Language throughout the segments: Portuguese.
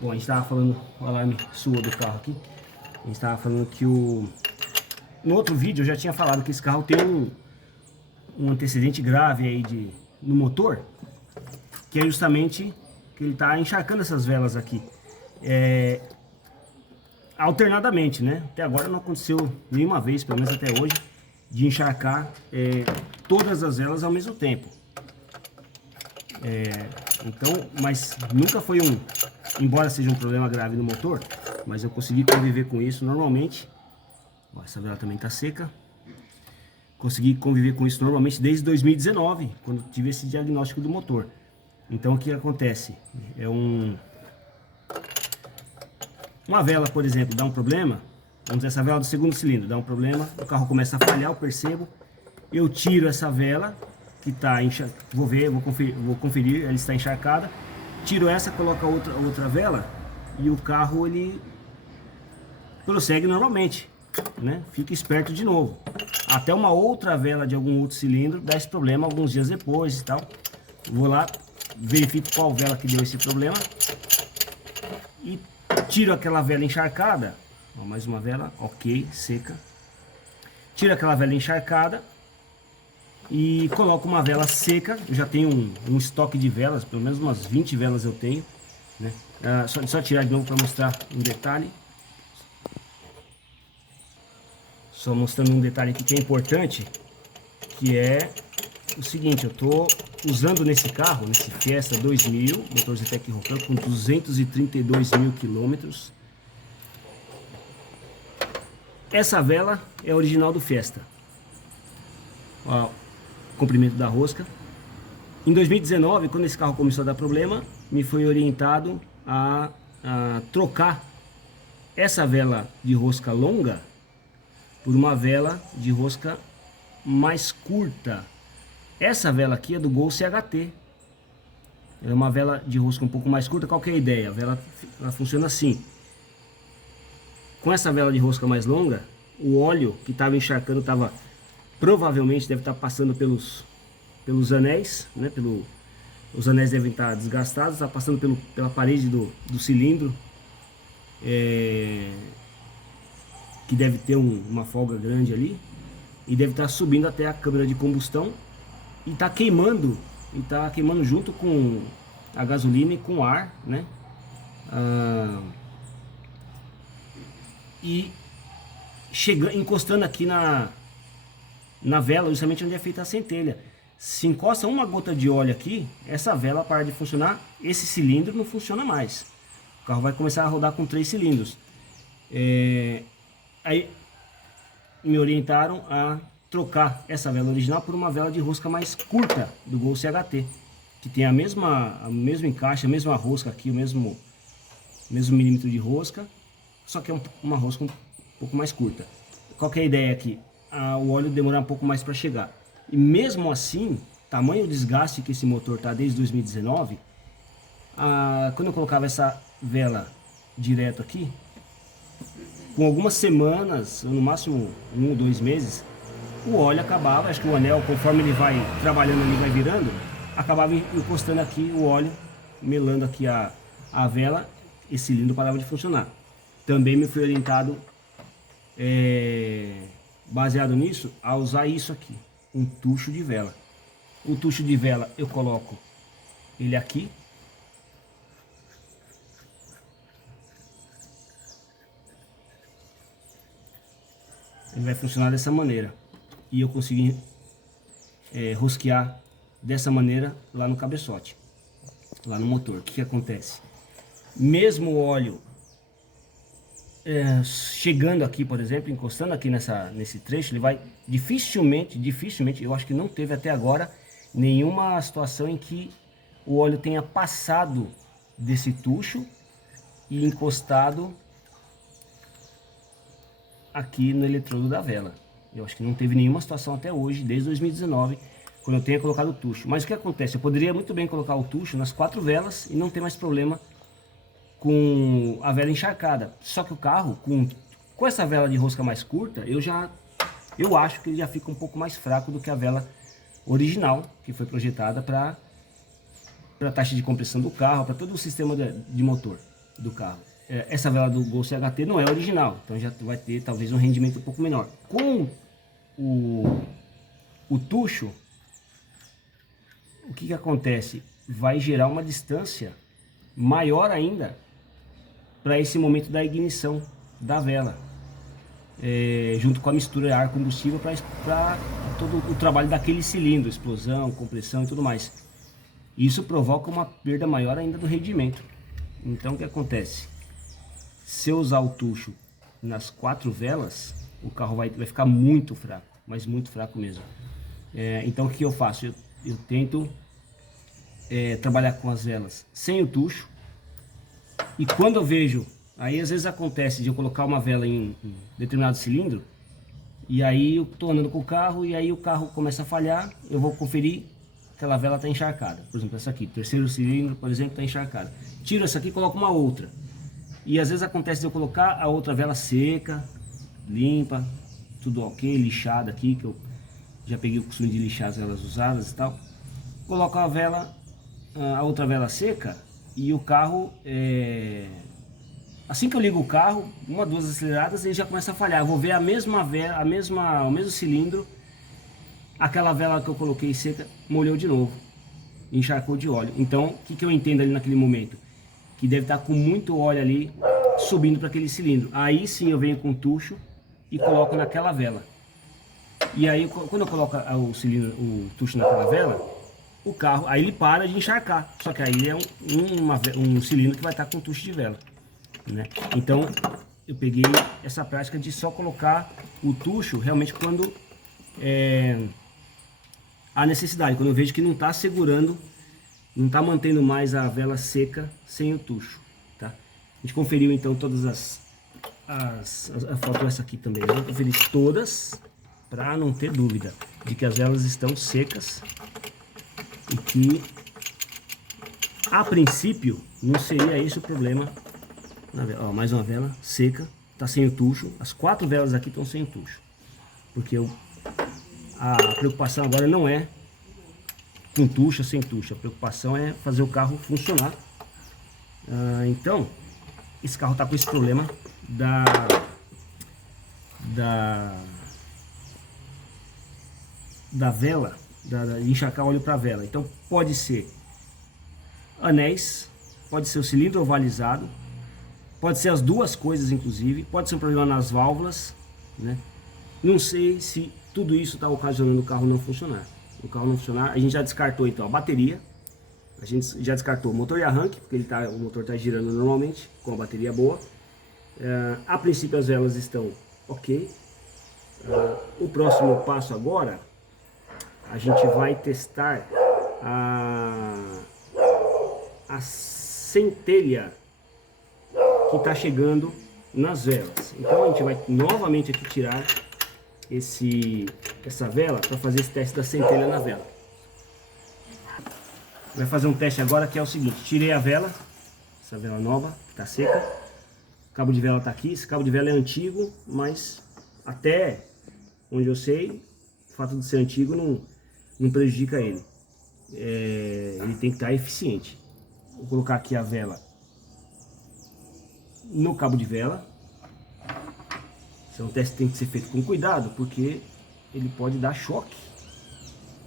Bom, a gente estava falando, o alarme soou do carro aqui. A gente estava falando que no outro vídeo eu já tinha falado que esse carro tem um antecedente grave aí no motor, que é justamente que ele está encharcando essas velas aqui. Alternadamente, né? Até agora não aconteceu nenhuma vez, pelo menos até hoje, de encharcar todas as velas ao mesmo tempo. Então, mas nunca foi embora seja um problema grave no motor, mas eu consegui conviver com isso normalmente. Ó, essa vela também está seca. Consegui conviver com isso normalmente desde 2019, quando tive esse diagnóstico do motor. Então o que acontece? Uma vela, por exemplo, dá um problema. Vamos dizer, essa vela do segundo cilindro dá um problema, o carro começa a falhar, eu percebo. Eu tiro essa vela que está encharcada, vou conferir, ela está encharcada. Tiro essa, coloco a outra vela e o carro ele prossegue normalmente, né? Fica esperto de novo. Até uma outra vela de algum outro cilindro dá esse problema alguns dias depois e tal. Vou lá, verifico qual vela que deu esse problema e tiro aquela vela encharcada. Ó, mais uma vela, ok, seca. Tiro aquela vela encharcada e coloco uma vela seca. Eu já tenho um estoque de velas, pelo menos umas 20 velas eu tenho, né? Só tirar de novo para mostrar um detalhe. Só mostrando um detalhe aqui que é importante, que é o seguinte: eu estou usando nesse carro, nesse Fiesta 2000, motor Zetec Rocan, com 232 mil quilômetros. Essa vela é a original do Fiesta. Ó, o comprimento da rosca. Em 2019, quando esse carro começou a dar problema, me foi orientado a trocar essa vela de rosca longa por uma vela de rosca mais curta. Essa vela aqui é do Gol CHT. Ela é uma vela de rosca um pouco mais curta. Qual que é a ideia? A vela ela funciona assim. Com essa vela de rosca mais longa, o óleo que estava encharcando provavelmente deve estar passando pelos anéis, né? Os anéis devem estar desgastados, está passando pela parede do cilindro, que deve ter uma folga grande ali, e deve estar subindo até a câmara de combustão e está queimando junto com a gasolina e com o ar, né? E encostando aqui na vela, justamente onde é feita a centelha. Se encosta uma gota de óleo aqui, essa vela para de funcionar, esse cilindro não funciona mais. O carro vai começar a rodar com 3 cilindros. Aí me orientaram a trocar essa vela original por uma vela de rosca mais curta do Gol CHT, que tem o mesmo encaixe, a mesma rosca aqui, o mesmo milímetro de rosca, só que é uma rosca um pouco mais curta. Qual que é a ideia aqui? O óleo demorar um pouco mais para chegar. E mesmo assim, tamanho desgaste que esse motor está desde 2019, quando eu colocava essa vela direto aqui, com algumas semanas, no máximo 1 ou 2 meses, o óleo acabava, acho que o anel, conforme ele vai trabalhando, ele vai virando, acabava encostando aqui o óleo, melando aqui a vela, esse cilindro parava de funcionar. Também me foi orientado, baseado nisso, a usar isso aqui, um tucho de vela. O tucho de vela eu coloco ele aqui. Ele vai funcionar dessa maneira. E eu consegui rosquear dessa maneira lá no cabeçote, lá no motor. O que acontece? Mesmo o óleo chegando aqui, por exemplo, encostando aqui nesse trecho, ele vai dificilmente, eu acho que não teve até agora nenhuma situação em que o óleo tenha passado desse tucho e encostado aqui no eletrodo da vela. Eu acho que não teve nenhuma situação até hoje, desde 2019, quando eu tenha colocado o tucho. Mas o que acontece? Eu poderia muito bem colocar o tucho nas 4 velas e não ter mais problema com a vela encharcada. Só que o carro, com essa vela de rosca mais curta, eu acho que ele já fica um pouco mais fraco do que a vela original, que foi projetada para a taxa de compressão do carro, para todo o sistema de motor. do carro. Essa vela do Gol CHT não é original, então já vai ter talvez um rendimento um pouco menor. Com o tucho, o que acontece? Vai gerar uma distância maior ainda para esse momento da ignição da vela, junto com a mistura de ar combustível para todo o trabalho daquele cilindro, explosão, compressão e tudo mais. Isso provoca uma perda maior ainda do rendimento. Então o que acontece? Se eu usar o tucho nas 4 velas, o carro vai ficar muito fraco, mas muito fraco mesmo. Então o que eu faço? Eu tento trabalhar com as velas sem o tucho, e quando eu vejo, aí às vezes acontece de eu colocar uma vela em determinado cilindro, e aí eu tô andando com o carro, e aí o carro começa a falhar, eu vou conferir, aquela vela está encharcada. Por exemplo, essa aqui, terceiro cilindro, por exemplo, está encharcada. Tiro essa aqui e coloco uma outra. E às vezes acontece de eu colocar a outra vela seca, limpa, tudo ok, lixada aqui, que eu já peguei o costume de lixar as velas usadas e tal. Coloco a outra vela seca, e o carro, assim que eu ligo o carro, 1 ou 2 aceleradas, ele já começa a falhar. Eu vou ver a mesma vela, o mesmo cilindro, aquela vela que eu coloquei seca molhou de novo, encharcou de óleo. Então, o que eu entendo ali naquele momento? Que deve estar com muito óleo ali subindo para aquele cilindro. Aí sim eu venho com o tucho e coloco naquela vela. E aí quando eu coloco o tucho naquela vela, o carro, aí ele para de encharcar. Só que aí é um cilindro que vai estar com tucho de vela, né? Então eu peguei essa prática de só colocar o tucho realmente quando há necessidade, quando eu vejo que não está segurando, não está mantendo mais a vela seca sem o tucho, tá? A gente conferiu então todas faltou essa aqui também, né? Conferi todas para não ter dúvida de que as velas estão secas e que a princípio não seria esse o problema. Ó, mais uma vela seca, tá sem o tucho. As 4 velas aqui estão sem o tucho, porque a preocupação agora não é com tucho ou sem tucho, a preocupação é fazer o carro funcionar. Então esse carro tá com esse problema da vela, de encharcar óleo para vela. Então pode ser anéis, pode ser o cilindro ovalizado, pode ser as duas coisas inclusive, pode ser um problema nas válvulas, né? Não sei se tudo isso está ocasionando o carro não funcionar. O carro não funcionar, a gente já descartou então a bateria, a gente já descartou o motor de arranque, porque o motor está girando normalmente com a bateria boa. A princípio as velas estão ok. O próximo passo agora, a gente vai testar a centelha que está chegando nas velas. Então a gente vai novamente aqui tirar essa vela para fazer esse teste da centelha na vela. Vai fazer um teste agora que é o seguinte: tirei a vela, essa vela nova que está seca, o cabo de vela está aqui. Esse cabo de vela é antigo, mas até onde eu sei, o fato de ser antigo não prejudica ele. Ele tem que estar eficiente. Vou colocar aqui a vela no cabo de vela. Esse é um teste que tem que ser feito com cuidado, porque ele pode dar choque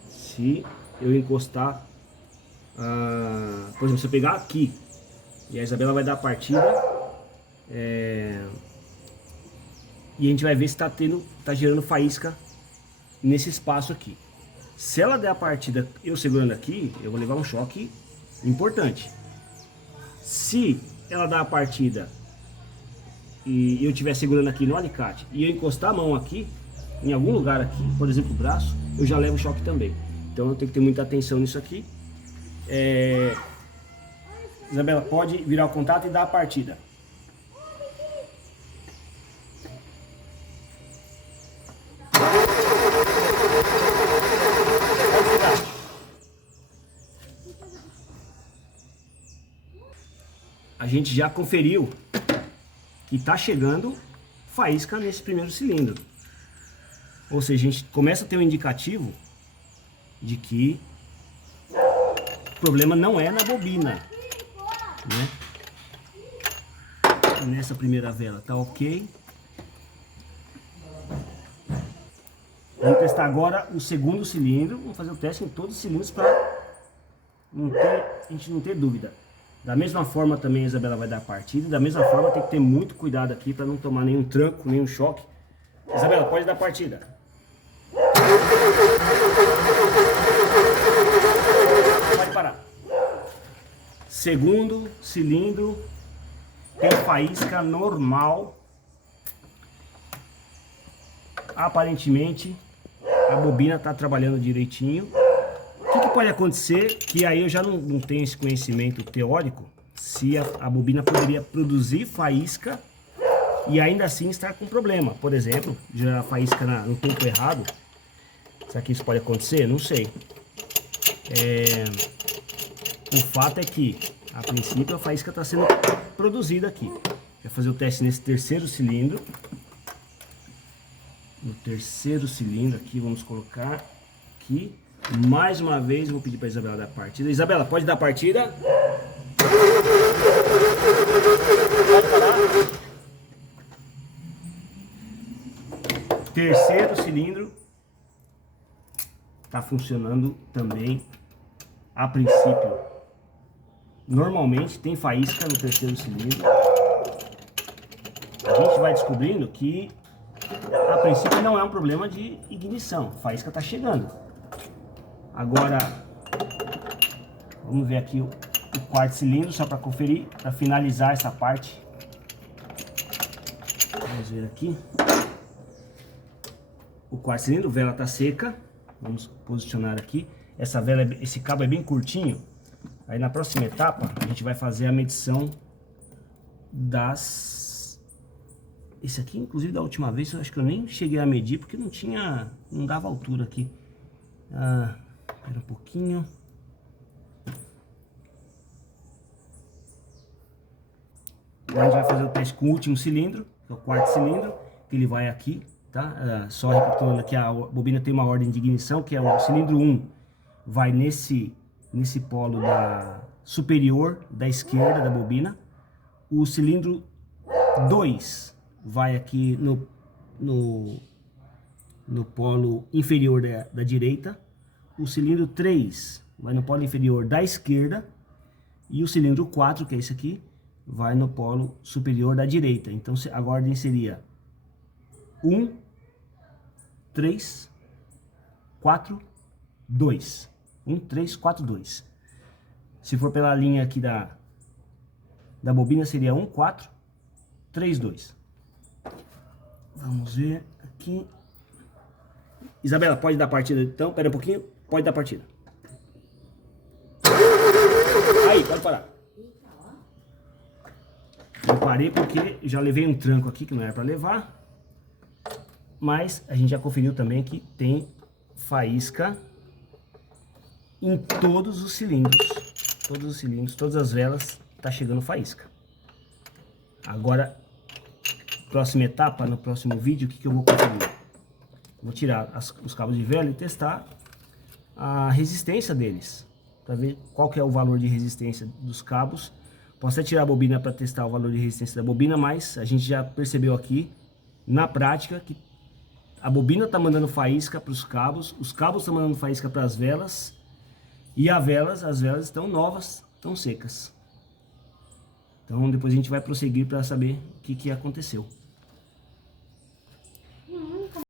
se eu encostar. Por exemplo, se eu pegar aqui e a Isabela vai dar a partida, e a gente vai ver se tá gerando faísca nesse espaço aqui. Se ela der a partida eu segurando aqui, eu vou levar um choque importante. Se ela dar a partida e eu estiver segurando aqui no alicate e eu encostar a mão aqui, em algum lugar aqui, por exemplo o braço, eu já levo choque também. Então eu tenho que ter muita atenção nisso aqui. Isabela, pode virar o contato e dar a partida. A gente já conferiu que está chegando faísca nesse primeiro cilindro. Ou seja, a gente começa a ter um indicativo de que o problema não é na bobina, né? nessa primeira vela tá ok. Vamos testar agora o segundo cilindro. Vamos fazer o teste em todos os cilindros para a gente não ter dúvida. Da mesma forma também a Isabela vai dar a partida. Da mesma forma tem que ter muito cuidado aqui para não tomar nenhum tranco, nenhum choque. Isabela, pode dar a partida. Pode parar. Segundo cilindro tem faísca normal. Aparentemente a bobina está trabalhando direitinho. O que pode acontecer, que aí eu já não tenho esse conhecimento teórico, se a bobina poderia produzir faísca e ainda assim estar com problema. Por exemplo, gerar faísca no tempo errado. Será que isso pode acontecer? Não sei. O fato é que, a princípio, a faísca está sendo produzida aqui. Vou fazer o teste nesse terceiro cilindro. No terceiro cilindro aqui, vamos colocar aqui. Mais uma vez, eu vou pedir para a Isabela dar a partida. Isabela, pode dar a partida? Pode parar. Terceiro cilindro. Está funcionando também. A princípio, normalmente tem faísca no terceiro cilindro. A gente vai descobrindo que a princípio não é um problema de ignição. A faísca está chegando. Agora, vamos ver aqui o quarto cilindro, só para conferir, para finalizar essa parte. Vamos ver aqui. O quarto cilindro, a vela está seca. Vamos posicionar aqui. Essa vela, esse cabo é bem curtinho. Aí na próxima etapa, a gente vai fazer a medição das... Esse aqui, inclusive, da última vez, eu acho que eu nem cheguei a medir, porque não dava altura aqui. Espera um pouquinho. Agora a gente vai fazer o teste com o último cilindro, que é o quarto cilindro, que ele vai aqui, tá? Só recapitulando aqui, a bobina tem uma ordem de ignição, que é o cilindro 1, vai nesse polo superior da esquerda da bobina. O cilindro 2 vai aqui no polo inferior da direita. O cilindro 3 vai no polo inferior da esquerda. E o cilindro 4, que é esse aqui, vai no polo superior da direita. Então a ordem seria 1, 3, 4, 2. 1, 3, 4, 2. Se for pela linha aqui da bobina, seria 1, 4, 3, 2. Vamos ver aqui. Isabela, pode dar partida então? Pera um pouquinho. Pode dar partida. Aí, pode parar. Eu parei porque já levei um tranco aqui que não era para levar. Mas a gente já conferiu também que tem faísca em todos os cilindros. Todos os cilindros, todas as velas, tá chegando faísca. Agora, próxima etapa, no próximo vídeo, o que eu vou conferir? Vou tirar os cabos de vela e testar a resistência deles, para ver qual que é o valor de resistência dos cabos. Posso até tirar a bobina para testar o valor de resistência da bobina, mas a gente já percebeu aqui, na prática, que a bobina está mandando faísca para os cabos estão mandando faísca para as velas, e as velas estão novas, estão secas. Então depois a gente vai prosseguir para saber o que aconteceu.